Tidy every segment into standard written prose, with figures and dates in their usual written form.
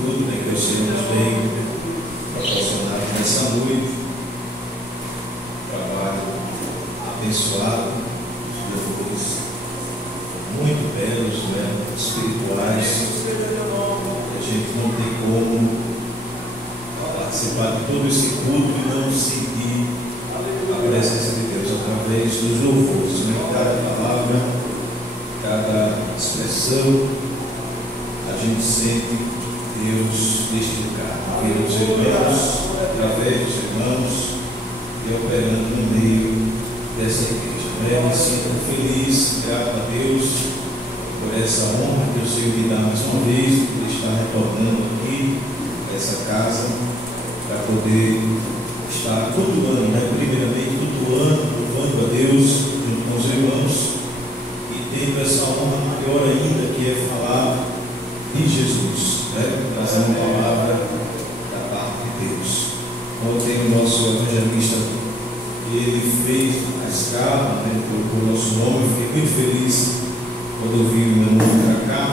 tudo, né, que o Senhor nos tem proporcionado nessa noite. Trabalho abençoado, louvores muito belos, né, espirituais. A gente não tem como participar de todo esse culto e não sentir a presença de Deus através dos louvores, né? Cada palavra, cada expressão, a gente sente Deus neste lugar, porque os irmãos, através dos irmãos, e operando no meio dessa igreja. Eu me sinto feliz, grato a Deus por essa honra que o Senhor me dá mais uma vez, por estar retornando aqui a essa casa, para poder estar cultuando, né? Primeiramente cultuando, louvando a Deus junto com os irmãos e tendo essa honra maior ainda, que é falar de Jesus, né? Trazendo a palavra da parte de Deus. Ontem o nosso evangelista, ele fez a escala, né? Colocou o nosso nome. Eu fiquei muito feliz quando eu vi o meu nome para cá.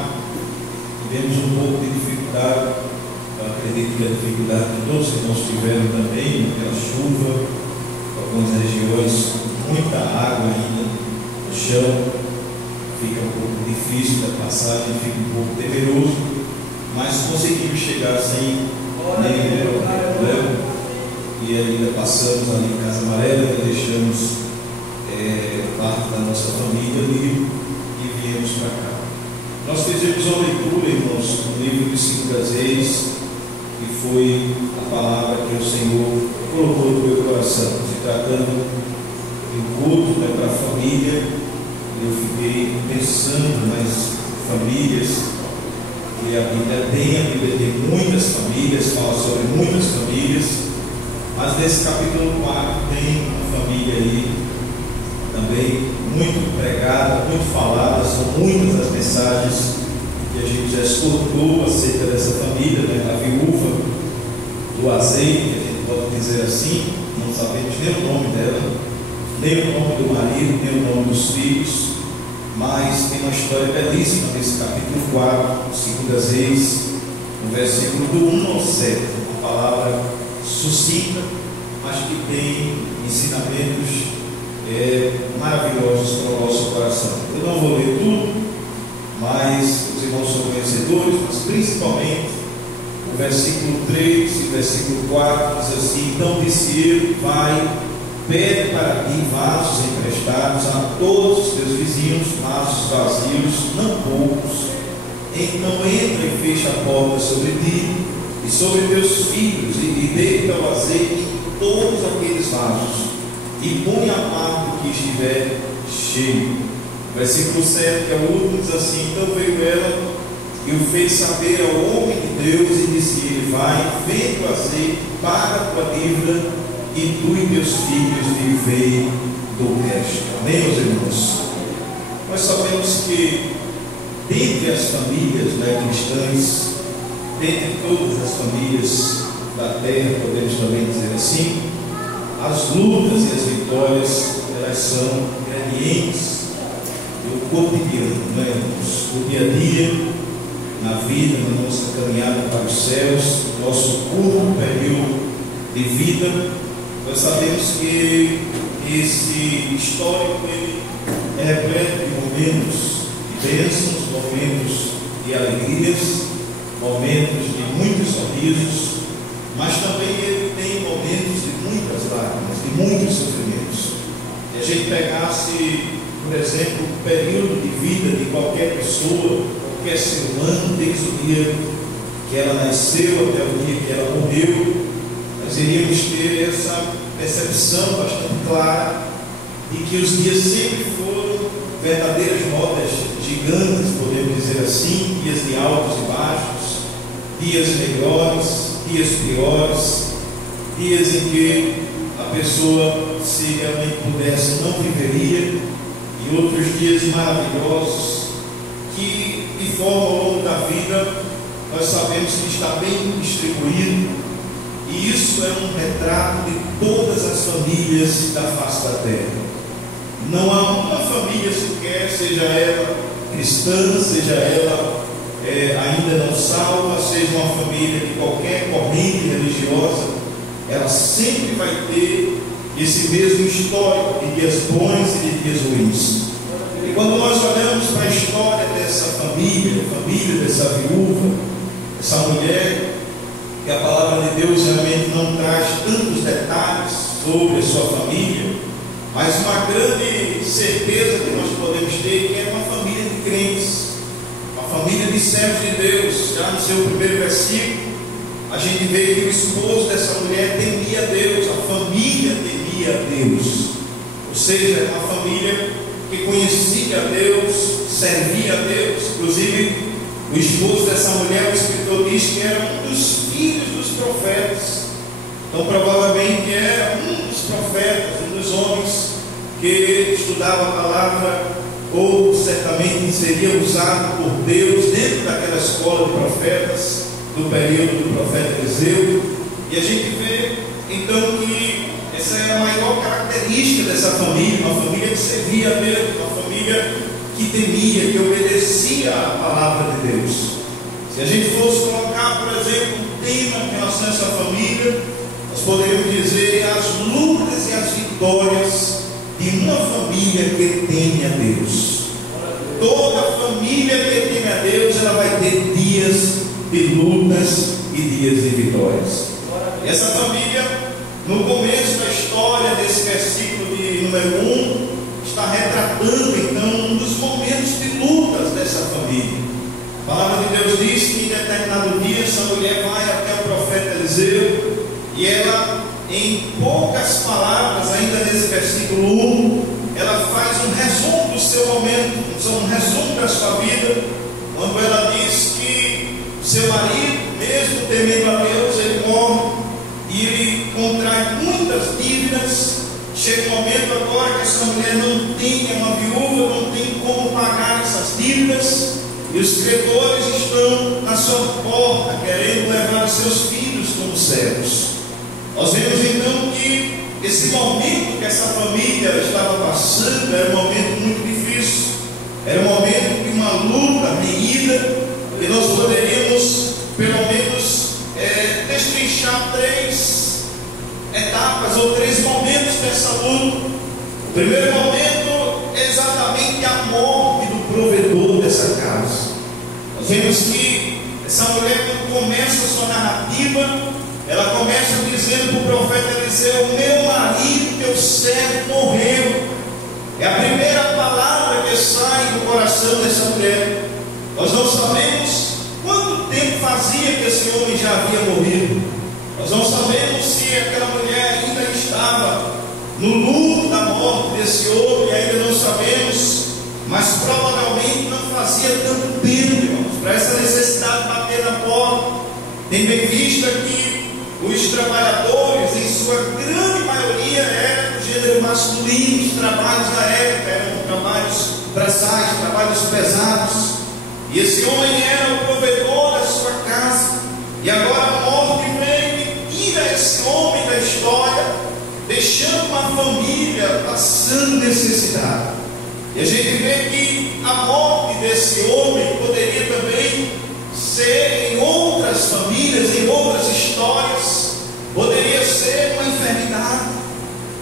Tivemos um pouco de dificuldade. Eu acredito que a dificuldade que todos os irmãos tiveram também, aquela chuva, algumas regiões com muita água ainda no chão, fica um pouco difícil da passagem, fica um pouco temeroso, mas conseguimos chegar sem nenhum problema. E ainda passamos ali em Casa Amarela e deixamos parte da nossa família ali e viemos para cá. Nós fizemos uma leitura, irmãos, no livro de 2 Reis, que foi a palavra que o Senhor colocou no meu coração, se tratando de um culto, né, para a família. Eu fiquei pensando nas famílias, que a Bíblia tem muitas famílias, fala sobre muitas famílias, mas nesse capítulo 4 tem uma família aí também muito pregada, muito falada. São muitas as mensagens que a gente já escutou acerca dessa família, né? A viúva do azeite, que a gente pode dizer assim, não sabemos nem o nome dela, nem o nome do marido, nem o nome dos filhos, mas tem uma história belíssima nesse capítulo 4, 2 Reis, no versículo do 1 ao 7, uma palavra sucinta, mas que tem ensinamentos maravilhosos para o nosso coração. Eu não vou ler tudo, mas os irmãos são conhecedores, mas principalmente o versículo 3 e o versículo 4 diz assim: então disse ele, vai, pede para ti vasos emprestados a todos os teus vizinhos, vasos vazios, não poucos. Então entra e fecha a porta sobre ti e sobre teus filhos, e deita o azeite em todos aqueles vasos, e põe a parte que estiver cheio. Versículo 7, que é o último, diz assim: então veio ela e o fez saber ao homem de Deus, e disse-lhe: vai, vende o azeite, paga a tua dívida, e tu e teus filhos vivei do resto. Amém, meus irmãos? Nós sabemos que dentre as famílias, né, cristãs, dentre todas as famílias da terra, podemos também dizer assim, as lutas e as vitórias, elas são ingredientes do cotidiano, né, do dia a dia, na vida, na nossa caminhada para os céus, nosso curto período de vida. Nós sabemos que esse histórico ele é repleto de momentos de bênçãos, momentos de alegrias, momentos de muitos sorrisos, mas também ele tem momentos de muitas lágrimas, de muitos sofrimentos. Se a gente pegasse, por exemplo, o período de vida de qualquer pessoa, qualquer ser humano, desde o dia que ela nasceu até o dia que ela morreu, nós iríamos ter essa percepção bastante clara de que os dias sempre foram verdadeiras rodas gigantes, podemos dizer assim, dias de altos e baixos, dias melhores, dias piores, dias em que a pessoa, se realmente pudesse, não viveria, e outros dias maravilhosos, que de forma ao longo da vida nós sabemos que está bem distribuído, e isso é um retrato de todas as famílias da face da terra. Não há uma família sequer, seja ela cristã, seja ela ainda não salva, seja uma família de qualquer corrente religiosa, ela sempre vai ter esse mesmo histórico de dias bons e de dias ruins. E quando nós olhamos para a história dessa família dessa viúva, essa mulher, que a palavra de Deus realmente não traz tantos detalhes sobre a sua família, mas uma grande certeza que nós podemos ter que é uma família de crentes, uma família de servos de Deus. Já no seu primeiro versículo, a gente vê que o esposo dessa mulher temia a Deus, a família temia a Deus, ou seja, é uma família que conhecia a Deus, servia a Deus. Inclusive, o esposo dessa mulher, o escritor diz que era um dos filhos dos profetas. Então, provavelmente era um dos profetas, um dos homens que estudava a palavra, ou certamente seria usado por Deus dentro daquela escola de profetas do período do profeta Eliseu. E a gente vê então que essa é a maior característica dessa família, uma família que servia a Deus, uma família que temia, que obedecia à palavra de Deus. Se a gente fosse colocar, por exemplo, um tema em relação a essa família, nós poderíamos dizer as lutas e as vitórias de uma família que teme a Deus. Toda família que teme a Deus, ela vai ter dias de lutas e dias de vitórias. E essa família, no começo da história desse versículo de número 1, está retratando então um dos momentos de lutas dessa família. A palavra de Deus diz que em determinado dia essa mulher vai até o profeta Eliseu e ela, em poucas palavras, ainda nesse versículo 1, ela faz um resumo do seu momento, um resumo da sua vida, quando ela diz que seu marido, mesmo temendo a Deus, ele morre e ele contrai muitas dívidas. Chega um momento agora que essa mulher não tem, é uma viúva, não tem como pagar essas dívidas, e os credores estão na sua porta, querendo levar os seus filhos como servos. Nós vemos então que esse momento que essa família estava passando era um momento muito difícil, era um momento de uma luta renhida, e nós poderíamos, pelo menos, destrinchar 3 etapas ou 3 momentos dessa luta. O primeiro momento é exatamente a morte do provedor dessa casa. Nós vemos que essa mulher, quando começa a sua narrativa, ela começa dizendo para o profeta Eliseu: meu marido, teu servo, morreu. É a primeira palavra que sai do coração dessa mulher. Nós não sabemos quanto tempo fazia que esse homem já havia morrido. Nós não sabemos se aquela mulher ainda estava no luto da morte desse homem, ainda não sabemos, mas provavelmente não fazia tanto tempo, irmãos, para essa necessidade de bater na porta, tendo em vista que os trabalhadores, em sua grande maioria, eram do gênero masculino. Os trabalhos da época eram trabalhos braçais, trabalhos pesados, e esse homem era o provedor da sua casa, e agora a morte vem e tira esse homem da história, deixando uma família passando necessidade. E a gente vê que a morte desse homem poderia também ser em outras famílias, em outras histórias. Poderia ser uma enfermidade,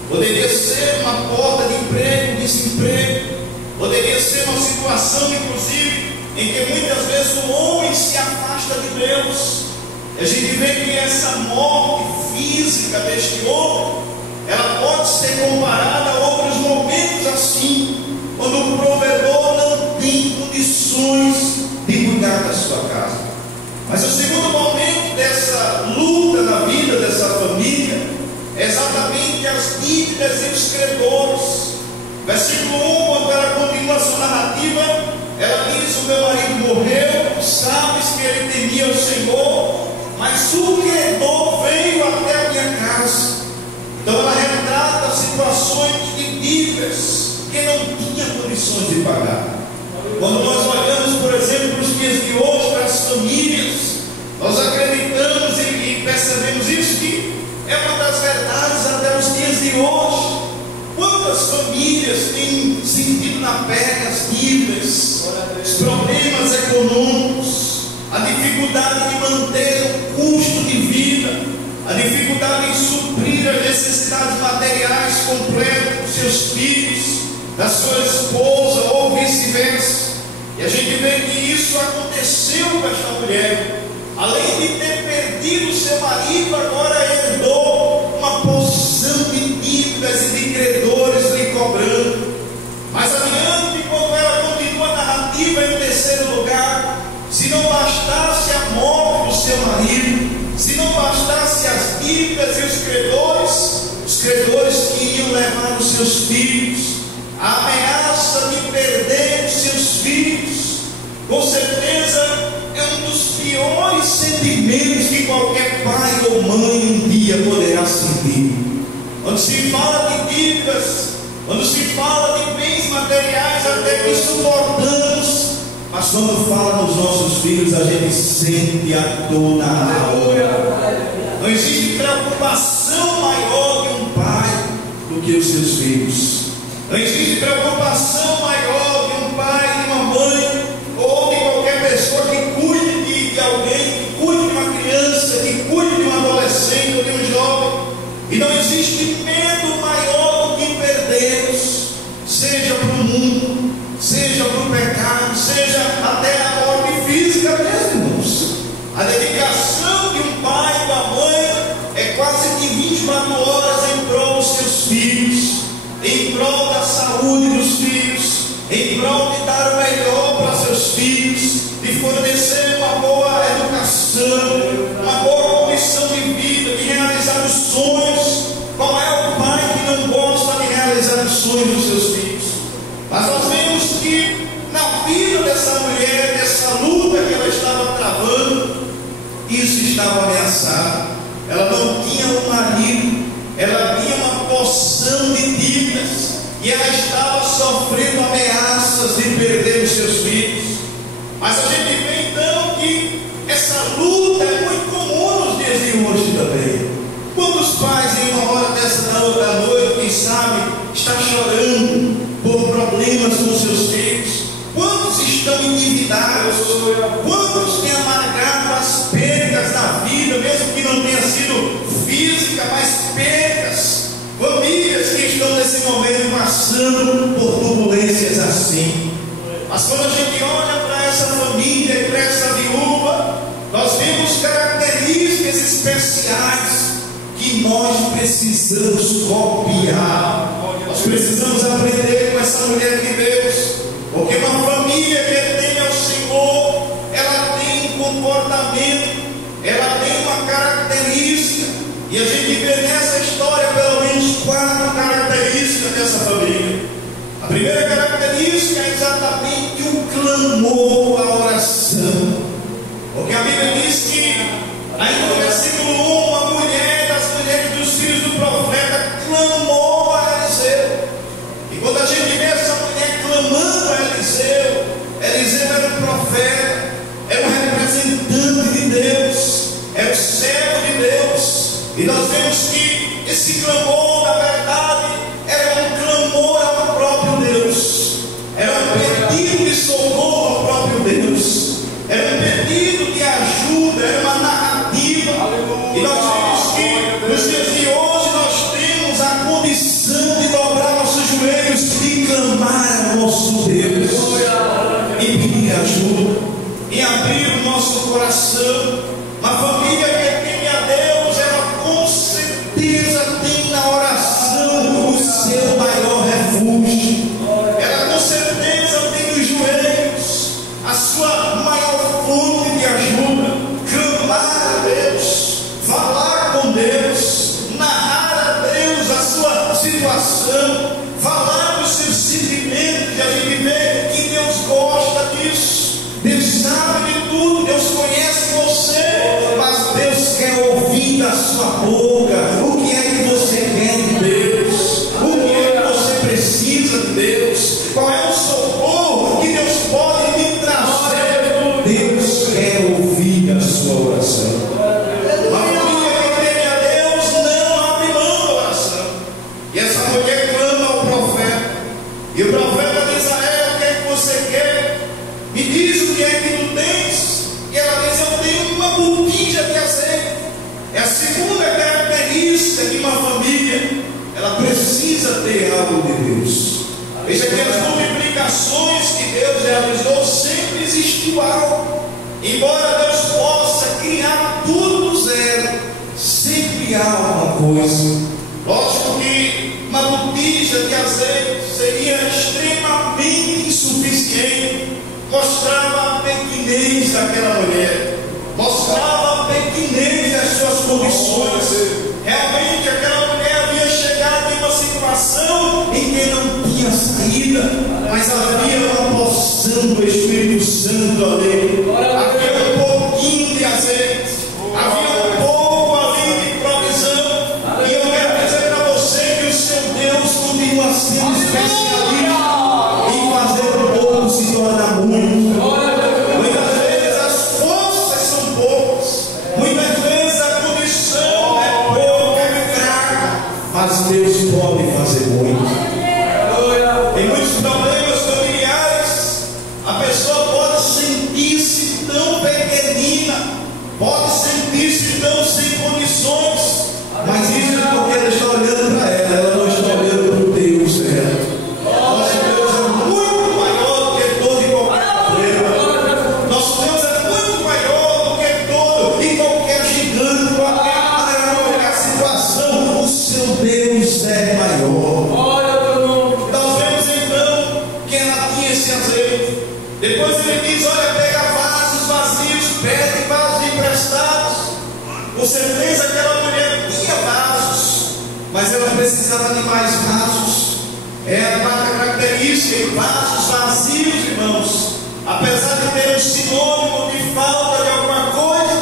poderia ser uma porta de emprego, desemprego, poderia ser uma situação, inclusive, em que muitas vezes o homem se afasta de Deus. E a gente vê que essa morte física deste homem, ela pode ser comparada a outros momentos assim, quando o provedor não tem condições de cuidar da sua casa. Mas o segundo momento dessa luta na vida dessa família é exatamente as dívidas e os credores. Versículo 1, quando ela continua a sua narrativa, ela diz: o meu marido morreu, sabes que ele temia o Senhor, mas o credor veio até a minha casa. Então ela retrata situações de dívidas que não tinha condições de pagar. Quando nós olhamos, por exemplo, para os dias de hoje, para as famílias, nós acreditamos e percebemos isso, que é uma das verdades até os dias de hoje. Quantas famílias têm sentido na pele as dívidas, os problemas econômicos, dificuldade de manter o custo de vida, a dificuldade em suprir as necessidades materiais completas dos seus filhos, da sua esposa ou vice-versa. E a gente vê que isso aconteceu com esta mulher. Além de ter perdido seu marido, agora herdou uma porção de dívidas e de credores lhe cobrando. Mais adiante, quando ela continua a narrativa em terceiro lugar, se não bastasse a morte do seu marido, se não bastasse as dívidas e os credores que iriam levar os seus filhos, a ameaça de perder os seus filhos, com certeza é um dos piores sentimentos que qualquer pai ou mãe um dia poderá sentir. Quando se fala de dívidas, quando se fala de bens materiais, até que suportamos, mas quando fala dos nossos filhos, a gente sente a dor na alma. Não existe preocupação maior de um pai do que os seus filhos. Não existe preocupação maior de um pai, de uma mãe, ou de qualquer pessoa que cuide de alguém, que cuide de uma criança, que cuide de um adolescente ou de um jovem. E não existe medo maior do que perdermos, seja para o mundo, seja para o pecado, seja até a morte física mesmo, irmãos. A dedicação de um pai e da mãe é quase que 24 horas em prol dos seus filhos, em prol da saúde dos filhos, em prol de dar o melhor para seus filhos, de fornecer uma boa educação, uma boa condição de vida, de realizar os sonhos. Qual é o pai que não gosta de realizar os sonhos dos seus filhos? Mas nós vemos que na vida dessa mulher, dessa luta que ela estava travando, isso estava ameaçado. Ela não tinha um marido, ela tinha uma porção de dívidas, e ela estava sofrendo ameaças de perder os seus filhos. Mas a gente vê então que essa luta é muito comum nos dias de hoje também. Quantos pais em uma hora dessa da noite, quem sabe, está chorando por problemas com seus filhos? Quantos estão endividados? Quantos têm amargado as perdas da vida, mesmo que não tenha sido física, mas perdas? Famílias que estão nesse momento passando por turbulências assim. Mas quando a gente olha para essa família e para essa viúva, nós vemos características especiais que nós precisamos copiar. Nós precisamos aprender com essa mulher de Deus, porque uma família que teme ao Senhor, ela tem um comportamento, ela tem uma característica, e a gente vê nessa história pelo menos 4 características dessa família. A primeira característica é exatamente o clamor, a oração, porque a Bíblia diz que aí no versículo 1, a mulher das mulheres dos filhos do profeta clamou a Eliseu. E quando a gente vê essa mulher clamando a Eliseu, Eliseu era um profeta, era um representante de Deus, era o servo de Deus. E nós vemos que esse clamor, na verdade, era um clamor ao próprio Deus, era um pedido de socorro ao próprio Deus, era um pedido de ajuda, era uma narrativa. E nós vemos que nos dias de hoje nós temos a condição de dobrar nossos joelhos e clamar ao nosso Deus, e pedir ajuda, e abrir o nosso coração. Uma família que teme a Deus, ela com certeza tem na oração o seu maior refúgio. Ela com certeza tem nos joelhos a sua maior fonte de ajuda. Clamar a Deus, falar com Deus, narrar a Deus a sua situação, falar dos seus sentimentos. E a gente vê que Deus gosta disso. Deus sabe de tudo, Deus conhece você, mas Deus quer ouvir da sua boca o que é que você quer de Deus, o que é que você precisa de Deus, qual é o socorro que Deus pode lhe trazer. Deus quer ouvir a sua oração. Uma família que teme a Deus não abre mão da oração. E essa mulher clama ao profeta, e o profeta de Israel: o que é que você quer? Me algo de Deus. Veja que as multiplicações que Deus realizou sempre existiu algo. Embora Deus possa criar tudo do zero, sempre há alguma coisa. Lógico que uma botija de azeite seria extremamente insuficiente. Mostrava a pequenez daquela mulher, mostrava a pequenez das suas condições. Realmente aquela mulher havia chegado em uma situação em que não tinha saída, mas havia uma porção do Espírito Santo ali. Havia um pouquinho de azeite, havia um pouco ali de provisão. E eu quero dizer para você que o seu Deus continua sendo especialista em fazer o pouco se tornar muito. Muitas vezes as forças são poucas, muitas vezes a condição é pouca, é fraca, mas Deus pode fazer muito. Em muitos problemas familiares, a pessoa pode sentir-se tão pequenina, pode sentir-se tão sem condições, mas isso é porque ela está olhando para ela não está olhando para o Deus dela. Nosso Deus é muito maior do que todo e qualquer problema. Nosso Deus é muito maior do que todo e qualquer gigante, qualquer situação. O seu Deus é maior. Nós vemos então que ela tinha esse azeite. Depois ele diz: olha, pega vasos vazios, pede vasos emprestados. Com certeza aquela mulher tinha vasos, mas ela precisava de mais vasos. É a quarta característica, em vasos vazios, irmãos, apesar de ter um sinônimo de falta de alguma coisa,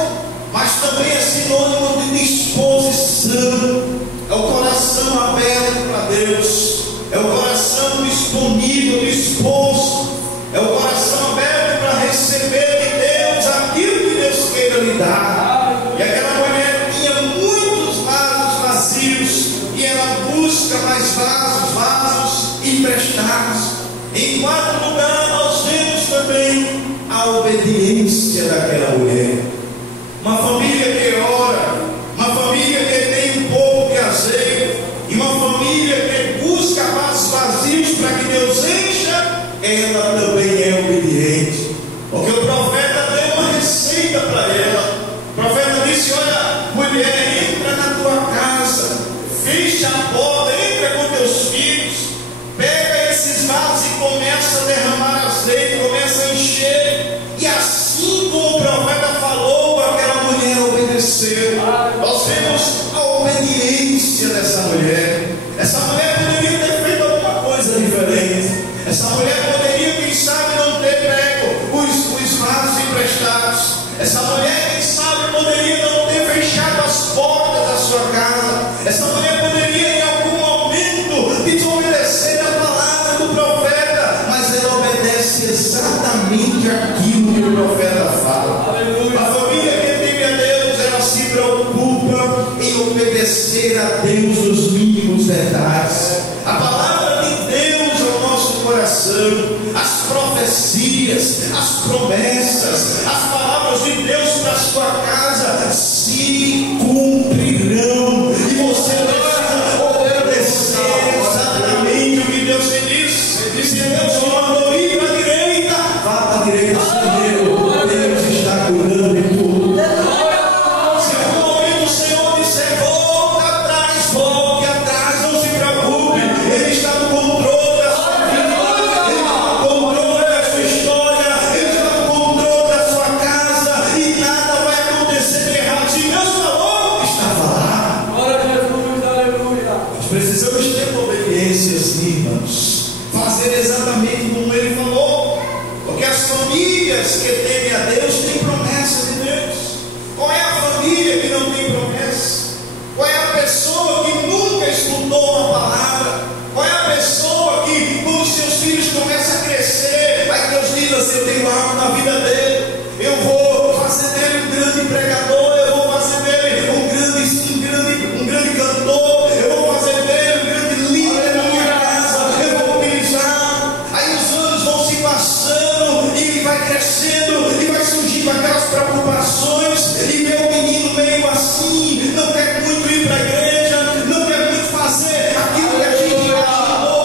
mas também é sinônimo de disposição. É o coração aberto para Deus, é o coração disponível, disposto, é o coração aberto para receber de Deus aquilo que Deus queira lhe dar. E aquela mulher tinha muitos vasos vazios, e ela busca mais vasos emprestados. Em quarto lugar, nós vemos também a obediência daquela mulher. Uma família que ora, uma família que tem um pouco de azeite, e uma família que busca vasos vazios para que Deus encha, ela também é obediente. Porque o profeta deu uma receita para ela. O profeta disse: olha, mulher, entra na tua casa, fecha a porta, entra com teus filhos, pega esses vasos e começa a derramar azeite, começa a encher. E assim como o profeta falou, aquela mulher obedeceu. Nós vemos a obediência dessa mulher. Essa mulher poderia ter feito alguma coisa diferente. Essa mulher poderia, quem sabe, não ter pego os vasos emprestados. Essa mulher, quem sabe, poderia não ter fechado as portas da sua casa. Essa mulher poderia, em algum momento, desobedecer a palavra do profeta, mas ela obedece exatamente aquilo que o profeta fala. A família que teme a Deus, ela se preocupa em obedecer a Deus nos mínimos detalhes. A palavra de Deus ao nosso coração, as profecias, as promessas, as palavras de Deus para a sua casa se cumprirão, e você precisa obedecer exatamente o que Deus te diz. Se Deus te mandou ir para a direita, vá para a direita, Senhor. Deus está cuidando de tudo. Se em algum momento o Senhor disser volte atrás, não se preocupe, Ele está no controle da sua vida, Ele está no controle da sua história, Ele está no controle da sua casa, e nada vai acontecer de errado. Se Deus falou, está falado. Nós precisamos ter obediência, irmãos, fazer exatamente como Ele falou, porque as famílias que temem a Deus têm promessa de Deus. Qual é a família que não tem promessa? Qual é a pessoa que nunca escutou uma palavra? Qual é a pessoa que, quando os seus filhos começam a crescer, aí Deus diz assim: eu tenho algo na vida dele, eu vou fazer dele um grande pregador, eu vou fazer dele um grande cantor, eu vou fazer dele um grande líder na minha casa, eu vou utilizar. Aí os anos vão se passando, e ele vai crescendo, e vai surgindo aquelas preocupações, e meu menino meio assim, não quer muito ir para a igreja, não quer muito fazer aquilo que a gente imaginou.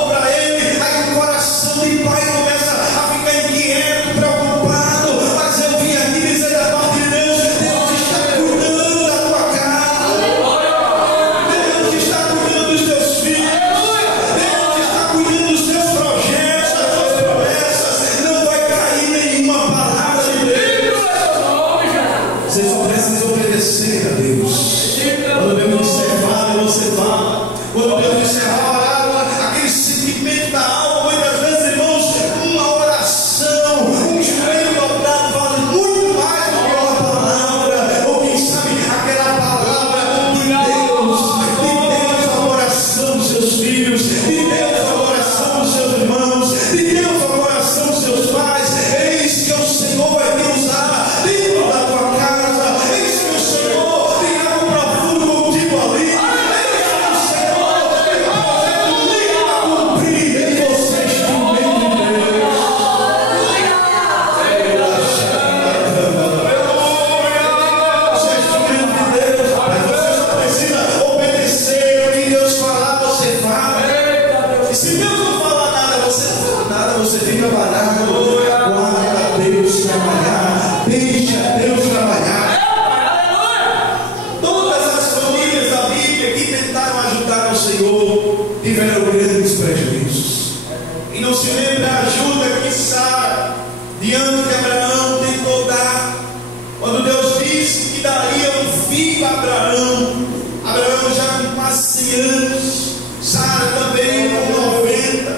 Abraão. Abraão já com quase 100 anos, Sara também com 90,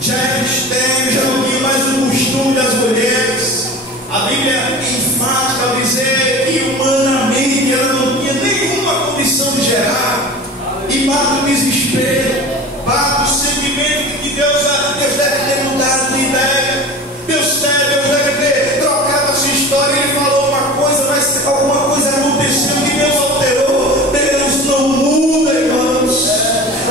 já era estéril, já não tinha mais o costume das mulheres. A Bíblia é enfática ao dizer que humanamente ela não tinha nenhuma condição de gerar. E bate o desespero, bate o sentimento de que Deus deve ter mudado de ideia, Deus deve ter trocado a sua história. Ele falou uma coisa, mas alguma coisa aconteceu que Deus alterou. Deus não muda, irmãos.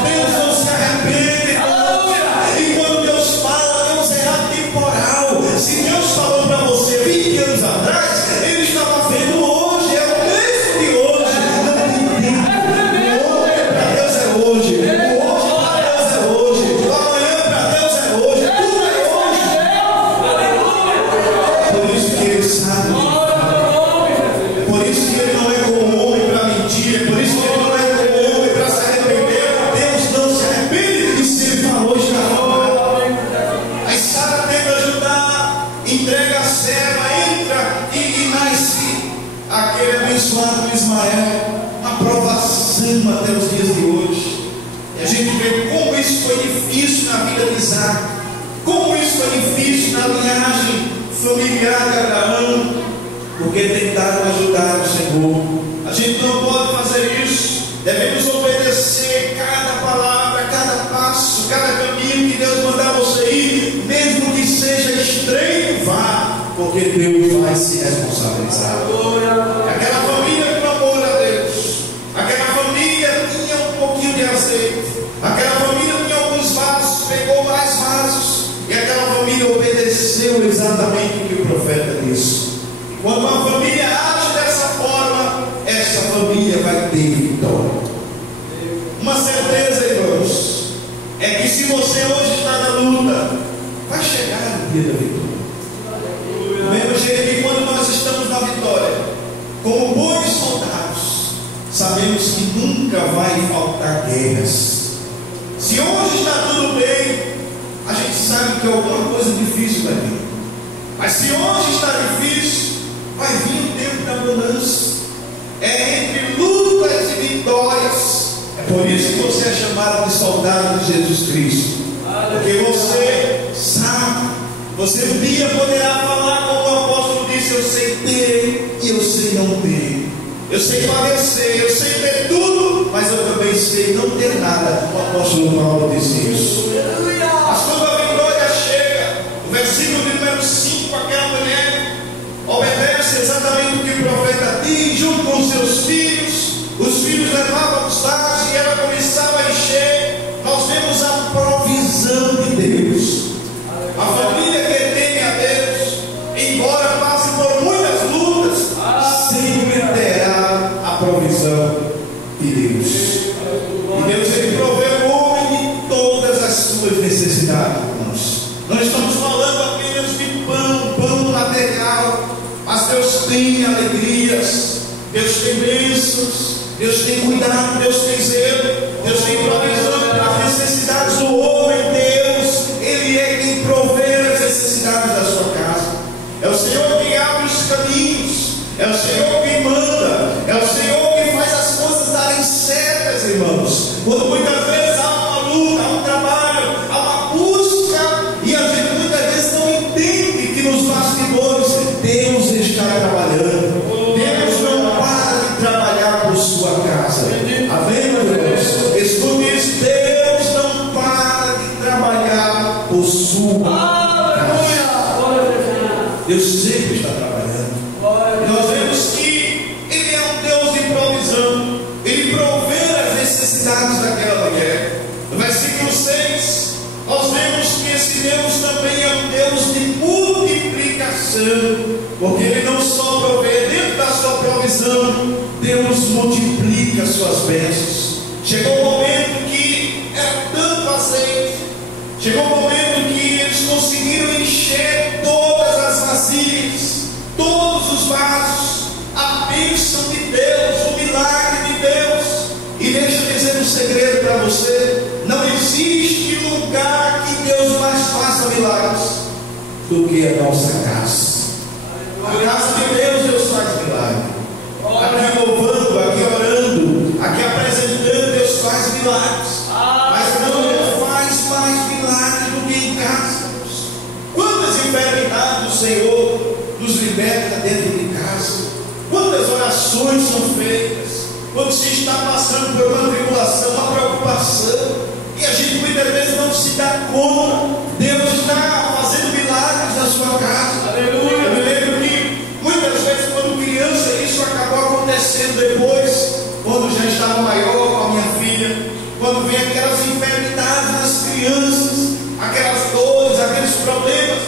Deus não se arrepende, irmãos. E quando Deus fala, Deus é atemporal. Se Deus falou para você 20 anos atrás, Ele estava vendo hoje, é o mesmo de hoje. Não tem tempo. Ontem para Deus é hoje, o hoje para Deus é hoje, o amanhã para Deus é hoje, tudo é hoje. Por isso que Ele sabe. É por isso que Ele não é como homem para mentir, é por isso que Ele não é como homem para se arrepender. Deus não se arrepende, e se Ele falou, está falado. Aí Sara tenta ajudar, entrega a serva, entra e nasce aquele abençoado Ismael. Uma provação até os dias de hoje. E a gente vê como isso foi difícil na vida de Isaac, como isso foi difícil na linhagem familiar de Abraão, porque tentaram ajudar o Senhor. A gente não pode fazer isso. Devemos obedecer cada palavra, cada passo, cada caminho que Deus mandar você ir, mesmo que seja estreito, vá, porque Deus vai se responsabilizar. Aquela família clamou a Deus, aquela família tinha um pouquinho de azeite, aquela família tinha alguns vasos, pegou mais vasos, e aquela família obedeceu exatamente o que o profeta disse. Quando uma família age dessa forma, essa família vai ter vitória. Uma certeza, irmãos, é que se você hoje está na luta, vai chegar o dia da vitória. Do mesmo jeito que quando nós estamos na vitória, como bons soldados, sabemos que nunca vai faltar guerras. Se hoje está tudo bem, a gente sabe que alguma coisa difícil vai vir. Mas se hoje está difícil, vai vir o tempo da bonança. É entre lutas e vitórias. É por isso que você é chamado de soldado de Jesus Cristo. Porque você sabe, você um dia poderá falar como o apóstolo disse: eu sei ter e eu sei não ter. Eu sei padecer, eu sei ter tudo, mas eu também sei não ter nada. O apóstolo Paulo disse isso. Mas quando a vitória chega, o versículo de número 5, aquela mulher obedece exatamente o que o profeta diz, junto com seus filhos. Os filhos levavam os vasos e ela começava a encher. Nós vemos a provisão de Deus. A família que teme a Deus, embora passe por muitas lutas, sempre terá a provisão de Deus. E Deus, Ele provê o homem de todas as suas necessidades, irmãos. Não estamos falando apenas de pão material, mas Deus tem alegrias, Deus tem bênçãos, Deus tem cuidado, Deus tem zelo, Deus tem provisão para as necessidades do homem. Deus, Ele é quem provê as necessidades da sua casa. É o Senhor quem abre os caminhos, é o Senhor quem manda, é o Senhor quem faz as coisas darem certas, irmãos. Quando muitas vezes há uma luta, há um trabalho, há uma busca, e a gente muitas vezes não entende que nos bastidores Deus está trabalhando. Deus não para de trabalhar por sua casa. Amém, meu Deus? Escute isso: Deus não para de trabalhar por sua casa. Deus sempre está trabalhando. Nós vemos que Ele é um Deus de provisão. Ele provê as necessidades daquela mulher. No versículo 6, nós vemos que esse Deus também é um Deus de multiplicação, porque Ele não só provê, dentro da sua provisão, Deus multiplica as suas bênçãos. Chegou o momento que era tanto azeite, chegou o momento que eles conseguiram encher todas as vasilhas, todos os vasos, a bênção de Deus, o milagre de Deus. E deixa eu dizer um segredo para você: não existe lugar que Deus mais faça milagres do que a nossa casa. A casa de Deus, Deus faz milagre. Aqui louvando, aqui orações são feitas, quando se está passando por uma tribulação, uma preocupação, e a gente muitas vezes não se dá conta, Deus está fazendo milagres na sua casa. Aleluia. Eu me lembro que muitas vezes, quando criança, isso acabou acontecendo depois, quando já estava maior com a minha filha, quando vem aquelas enfermidades das crianças, aquelas dores, aqueles problemas,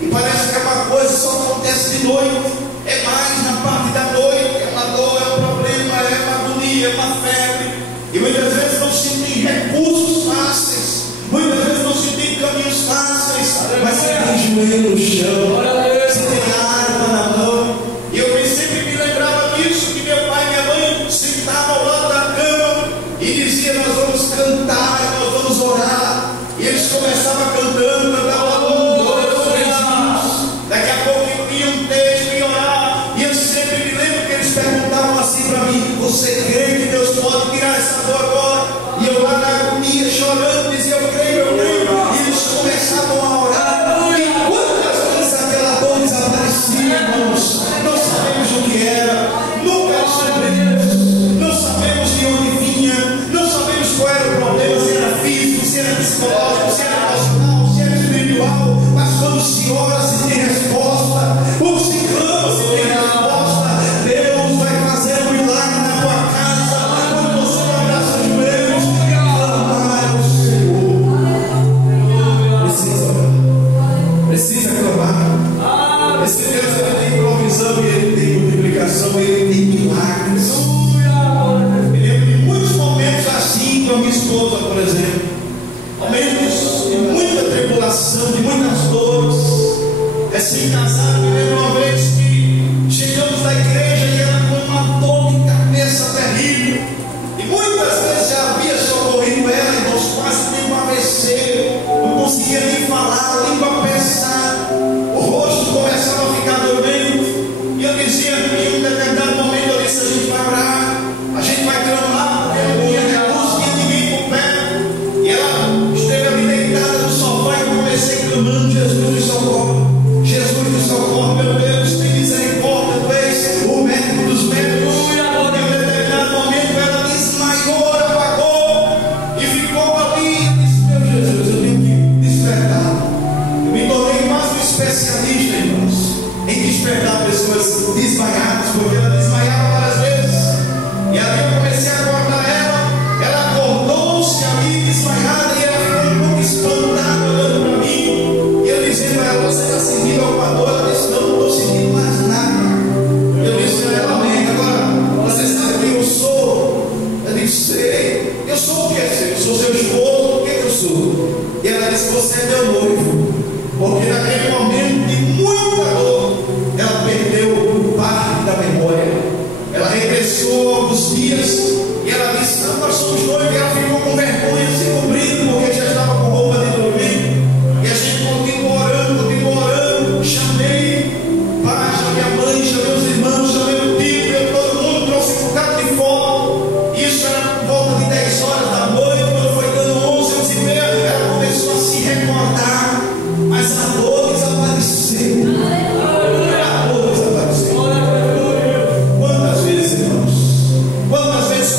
e parece que é uma coisa que só acontece de noite, é mais na parte da noite, é uma dor, é um problema, é uma agonia, é uma febre, e muitas vezes não se tem recursos fáceis, muitas vezes não se tem caminhos fáceis, mas você tem joelho no chão, você tem arma na mão. E eu sempre me lembrava disso, que meu pai e minha mãe sentavam ao lado da cama e diziam: nós vamos cantar, nós vamos orar. E eles começavam cantando, cantavam daqui a pouco iam um texto e orar. E eu sempre me lembro que eles perguntavam assim para mim: você crê que Deus pode tirar essa dor agora? E eu lá na agonia, chorando, dizia: eu creio, eu creio. E eles começavam a orar. E quantas vezes aquela dor desaparecia, irmãos? Não sabemos o que era, nunca soubemos, não sabemos de onde vinha, não sabemos qual era o problema, se era físico, se era psicológico, se era emocional, se era espiritual. Mas quando se ora, se tem resposta, quando se clama, se tem resposta. Deus vai fazer um milagre na tua casa, quando você dobrar seus joelhos e clamar ao Senhor. Precisa clamar. Esse Deus, ele tem provisão, ele tem multiplicação, ele tem milagres. Me lembro de muitos momentos assim com a minha esposa, por exemplo, momentos de muita tribulação, de muitas dores. Recém-casado, me lembro uma vez que chegamos na igreja e ela com uma dor de cabeça terrível, e muitas vezes já havia socorrido ela, irmãos, quase teve um AVC, não conseguia nem falar, a língua pesada, o rosto começava a ficar doente. E eu dizia, em um determinado momento, eu disse: a gente vai orar, a gente vai clamar, porque não tinha recurso, tinha ninguém por perto. E ela esteve ali deitada no sofá e eu comecei clamando: Jesus nos socorre, Jesus nos socorre, meu Deus, tem misericórdia, tu és o médico dos médicos. E em um determinado momento ela desmaiou, apagou e ficou ali. Eu disse: meu Jesus, eu tenho que despertar. Eu me tornei quase um especialista, irmãos, em despertar pessoas desmaiadas, porque ela desmaiava várias vezes. E ali eu comecei a acordar ela acordou-se ali desmaiada, e ela ficou um pouco espantada olhando para mim. E eu dizendo a ela: você está sentindo alguma dor? Ela disse: não, não estou sentindo mais nada. Eu disse a ela: amém. Agora, você sabe quem eu sou? Eu disse: sei. Eu sou o que? Eu sou seu esposo, o que eu sou? E ela disse: você é meu noivo. Porque naquele momento de muita dor, ela perdeu parte da memória. Ela regressou alguns dias e ela disse: não, nós somos noivos. E ela ficou com vergonha, se cobrindo, porque já estava com roupa de dormir. E a gente continuou orando. Chamei o pai, chamei a mãe, chamei os irmãos, chamei o tio, todo mundo, trouxe um bocado de fogo. Isso era por volta de 10 horas da noite. Quando foi dando 11, 11h30, ela começou a se recordar. Mas a dor desapareceu. A dor desapareceu. Quantas vezes, irmãos? Quantas vezes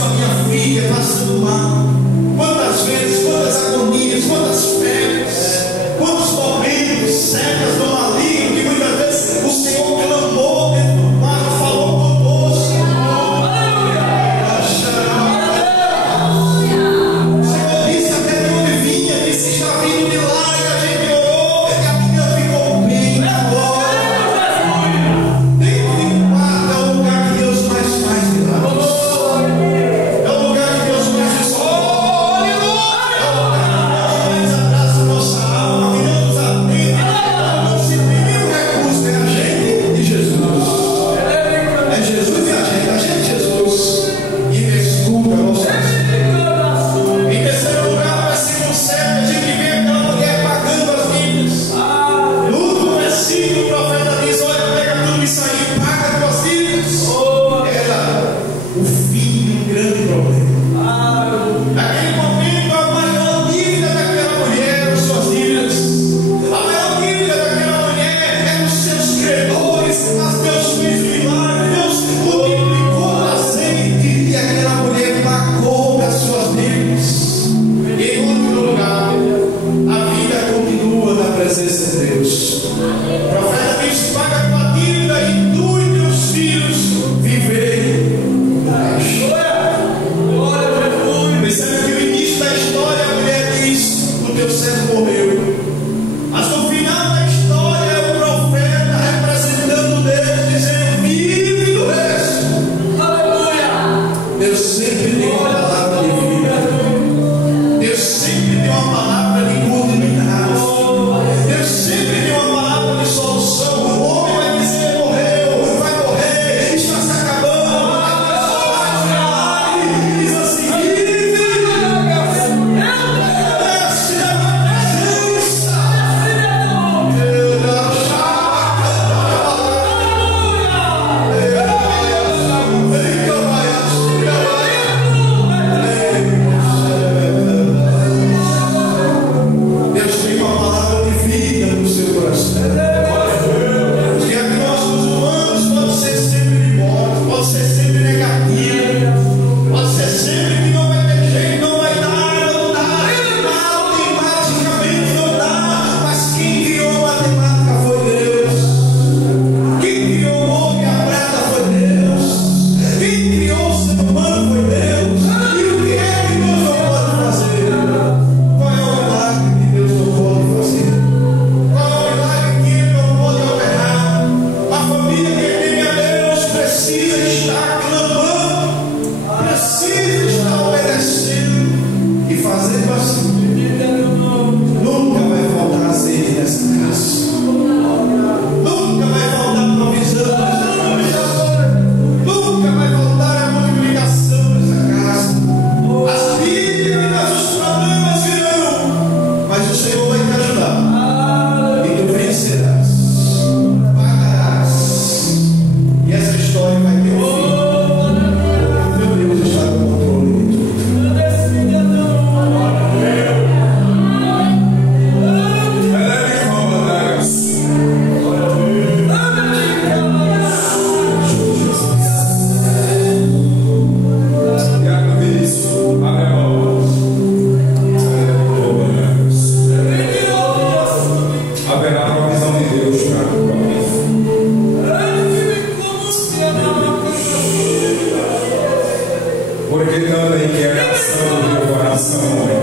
coração, mãe.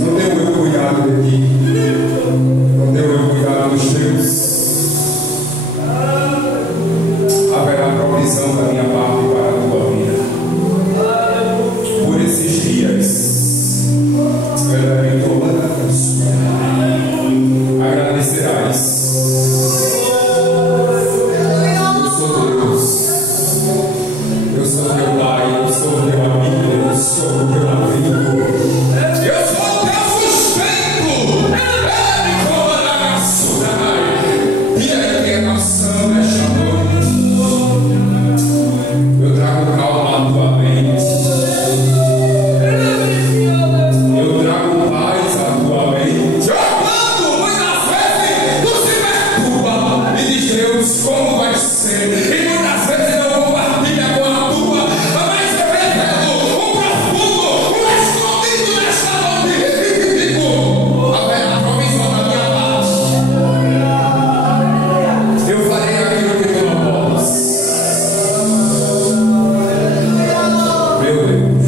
Não deu eu cuidado de ti. Não deu eu cuidado dos teus. Haverá provisão da minha parte para a tua vida. Por esses dias, agradecerás. Eu sou teu pai, eu sou teu amigo, eu sou teu amigo. Eu sou teu sustento. Me comandará a sua. E a integração desta noite. Eu trago calma à tua mente. Eu trago paz à tua mente. Quando muitas vezes tu se perturba e diz, Deus, como vai ser? E muitas vezes não compartilha com a tua, mas eu revelo um profundo, um escondido nesta noite. E te digo, haverá provisão da minha parte. Eu farei aquilo que tu não podes. Meu Deus,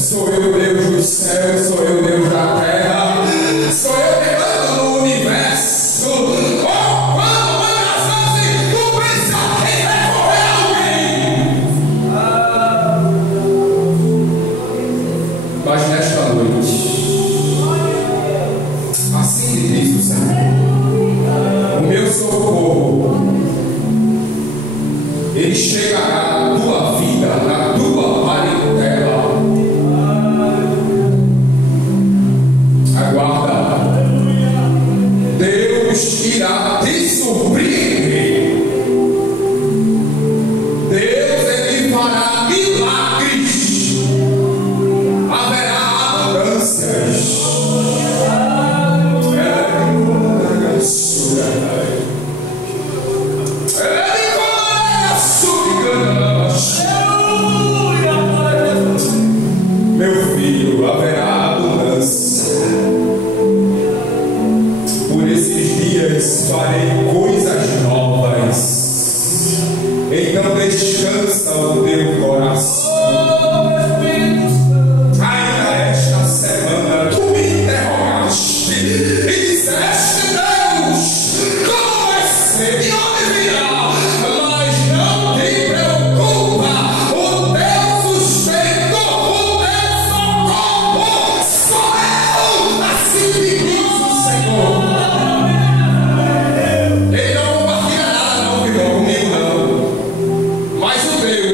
sou eu Deus dos céus, sou eu Deus da terra, sou eu que mando no universo. Oh, quando muitas vezes tu pensa em recorrer a alguém, mas nesta noite, assim que diz o Senhor, o meu socorro, ele chegará na tua vida, na tua parentela. Aguarda, Deus irá te surpreender. Deus, ele fará milagres. Haverá abundâncias. Meu filho, haverá abundância. Por esses dias farei coisas novas. Então descansa o teu coração. Ainda esta semana tu me interrogaste e disseste, Deus, como vai ser? De onde virá? Mas não te preocupa, o teu sustento, o teu socorro sou eu. Assim me diz o Senhor. Ele não compartilha nada não, filho, comigo não. Mas o Deus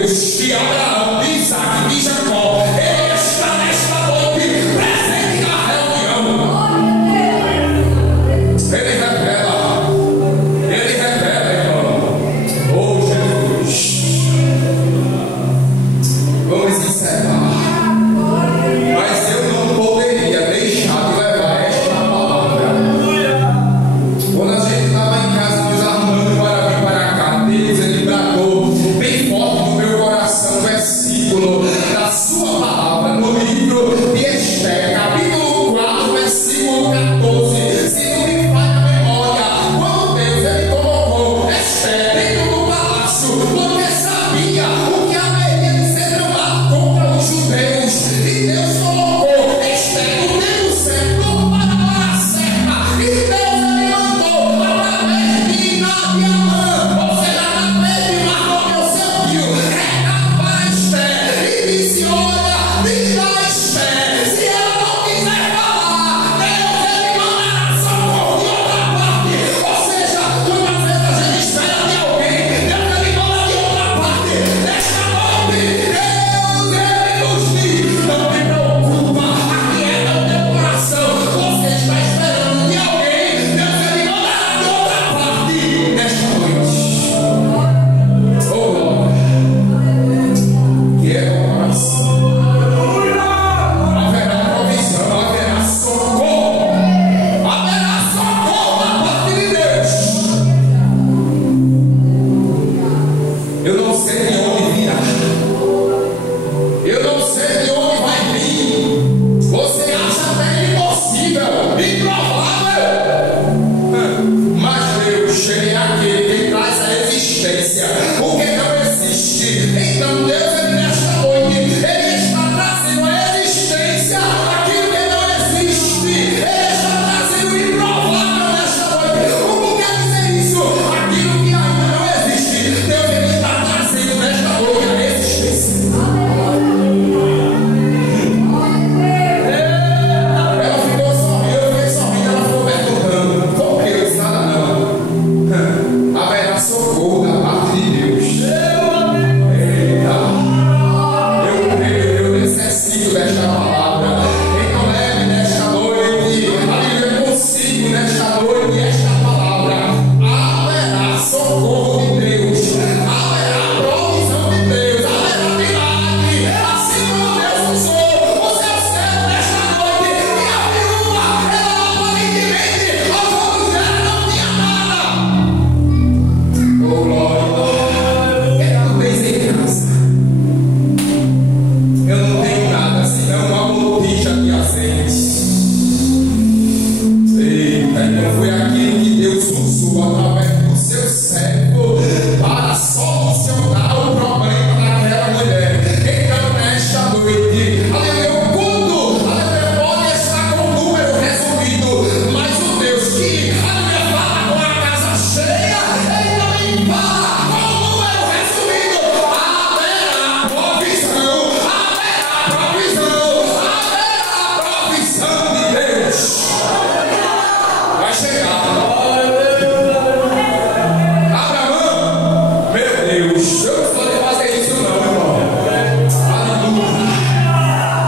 através do seu servo para solucionar o problema daquela mulher. Então, nesta noite, aleluia, o culto, aleluia, pode estar com o número resumido, mas o Deus que, aleluia, fala com a casa cheia, ele também fala com o número resumido. Haverá provisão, haverá provisão, haverá provisão de Deus. Vai chegar. Abraão, meu Deus, eu não estou de fazer isso não, irmão. Aleluia.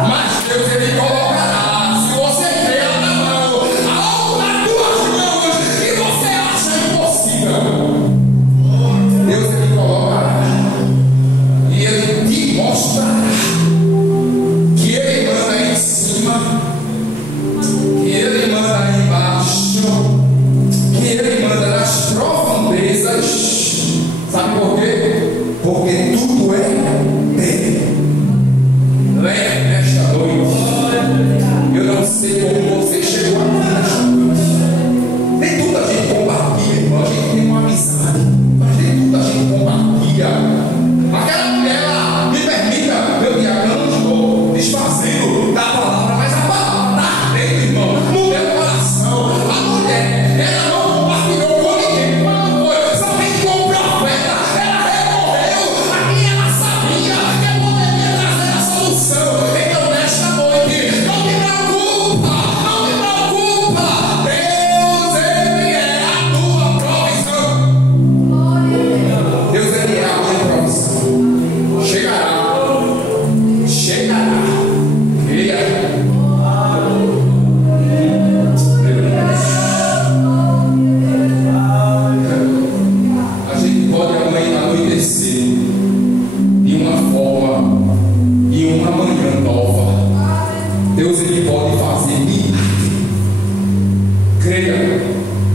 Mas Deus, ele colocará, se você crê, Abraão, algo nas tuas mãos que você acha impossível. Deus, ele colocará e ele te mostrará que ele manda em cima, que ele manda embaixo, que ele manda nas profundezas. Sabe por quê? Porque tudo é dele. Lembre nesta noite, eu não sei como você chegou aqui nesta noite. Nem tudo a gente compartilha, irmão. A gente tem uma amizade, mas nem tudo a gente compartilha. Aquela mulher lá, me permita, meu diácono, não estou desfazendo da palavra, mas a palavra está dentro, irmão, no meu coração. A mulher, ela não compartilhou com ninguém, quando foi somente com o profeta, ela recorreu a quem ela sabia que poderia trazer a solução. Então, nesta noite, não te preocupa, não te preocupa, Deus, ele é a tua provisão. Deus, ele é a minha provisão. Chegará, chegará. Creia. A gente pode amanhã anoitecer de uma forma, de uma manhã nova. Deus, ele pode fazer milagre. Creia.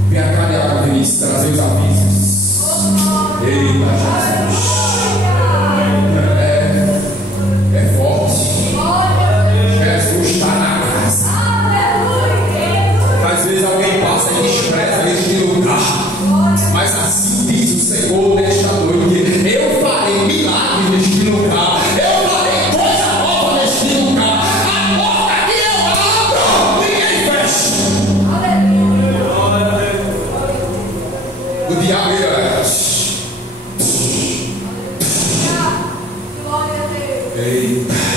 Vem a calhar, Vinícius, trazer os avisos. Eita, Jesus. É forte. Jesus está na casa. Às vezes alguém passa e despreza este lugar, mas assim diz o Senhor nesta noite: eu farei milagre neste lugar, eu farei coisa nova neste lugar. A porta que eu abro, ninguém fecha. O diabo Eita.